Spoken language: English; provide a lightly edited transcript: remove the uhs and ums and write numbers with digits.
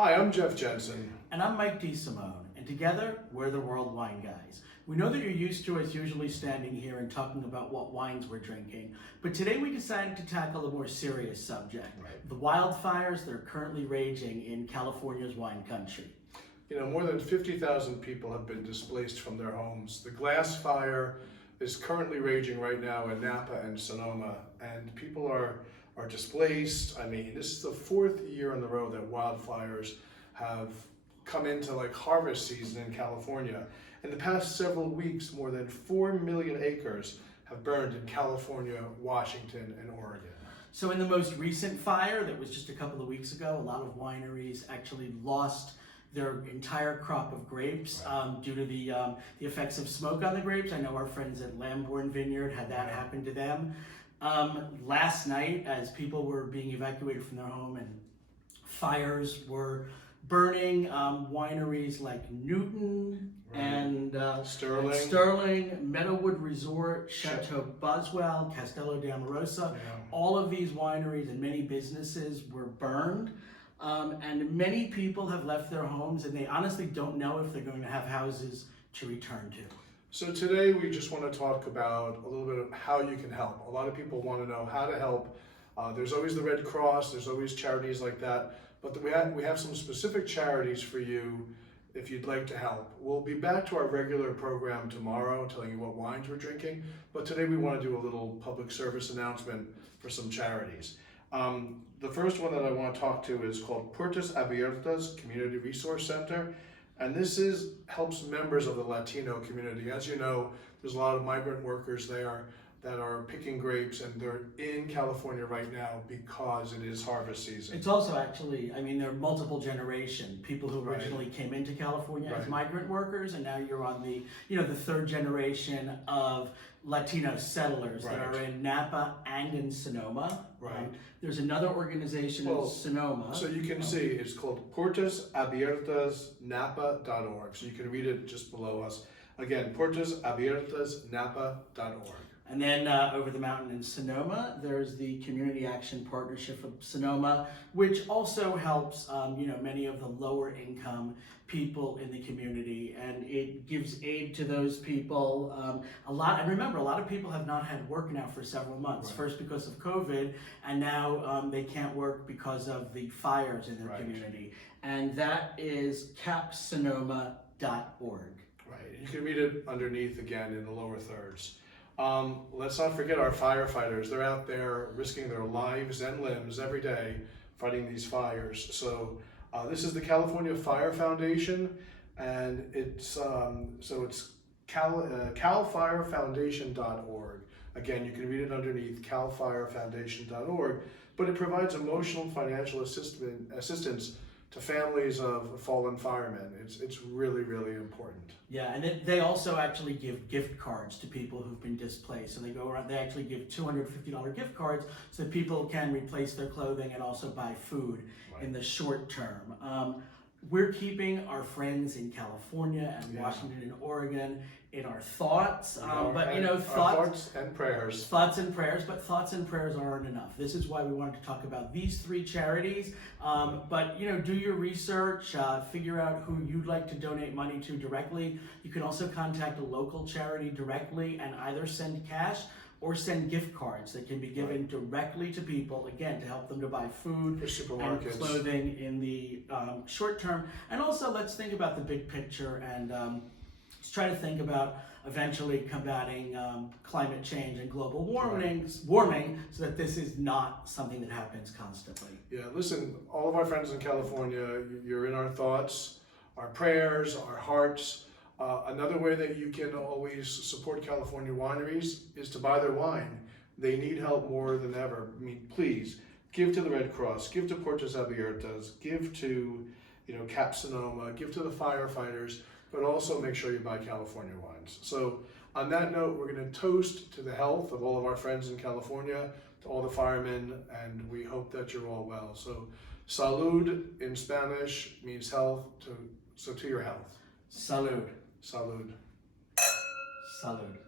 Hi, I'm Jeff Jensen. And I'm Mike DeSimone, and together, we're the World Wine Guys. We know that you're used to us usually standing here and talking about what wines we're drinking, but today we decided to tackle a more serious subject, the wildfires that are currently raging in California's wine country. You know, more than 50,000 people have been displaced from their homes. The glass fire is currently raging right now in Napa and Sonoma, and people are displaced. I mean, this is the fourth year in a row that wildfires have come into like harvest season in California. In the past several weeks, more than 4 million acres have burned in California, Washington, and Oregon. So in the most recent fire that was just a couple of weeks ago, a lot of wineries actually lost their entire crop of grapes due to the effects of smoke on the grapes. I know our friends at Lambourne Vineyard had that happen to them. Last night, as people were being evacuated from their home and fires were burning, wineries like Newton and Sterling, Meadowood Resort, Chateau Boswell, Castello d'Amorosa, all of these wineries and many businesses were burned. And many people have left their homes and they honestly don't know if they're going to have houses to return to. So today we just want to talk about a little bit of how you can help. A lot of people want to know how to help. There's always the Red Cross, there's always charities like that, but we have some specific charities for you if you'd like to help. We'll be back to our regular program tomorrow telling you what wines we're drinking, but today we want to do a little public service announcement for some charities. The first one that I want to talk to is called Puertas Abiertas Community Resource Center. And this helps members of the Latino community. As you know, there's a lot of migrant workers there that are picking grapes, and they're in California right now because it is harvest season. It's also actually, I mean, there are multiple generation people who originally came into California as migrant workers, and now you're on the, the third generation of Latino settlers that are in Napa and in Sonoma. There's another organization in Sonoma. So you can see it's called puertasabiertasnapa.org. So you can read it just below us. Again, puertasabiertasnapa.org. And then over the mountain in Sonoma, there's the Community Action Partnership of Sonoma, which also helps, many of the lower income people in the community, and it gives aid to those people. And remember, a lot of people have not had work now for several months. First because of COVID, and now they can't work because of the fires in their community. And that is capsonoma.org. Right, you can read it underneath again in the lower thirds. Let's not forget our firefighters. They're out there risking their lives and limbs every day fighting these fires. So this is the California Fire Foundation, and it's calfirefoundation.org. Again, you can read it underneath calfirefoundation.org, but it provides emotional and financial assistance to families of fallen firemen. It's really, really important. Yeah, and they also actually give gift cards to people who've been displaced. So they go around, they actually give $250 gift cards so that people can replace their clothing and also buy food in the short term. We're keeping our friends in California and Washington and Oregon in our thoughts, thoughts and prayers. Thoughts and prayers, but thoughts and prayers aren't enough. This is why we wanted to talk about these three charities. But do your research, figure out who you'd like to donate money to directly. You can also contact a local charity directly and either send cash or send gift cards that can be given directly to people, again, to help them to buy food and clothing in the short term. And also, let's think about the big picture and let's try to think about eventually combating climate change and global warming so that this is not something that happens constantly. Yeah, listen, all of our friends in California, you're in our thoughts, our prayers, our hearts. Another way that you can always support California wineries is to buy their wine. They need help more than ever. I mean, please give to the Red Cross, give to Puertas Abiertas, give to Cap Sonoma, give to the firefighters, but also make sure you buy California wines. So on that note, we're going to toast to the health of all of our friends in California, to all the firemen, and we hope that you're all well. So salud in Spanish means health, so to your health. Salud. Salud. Salud.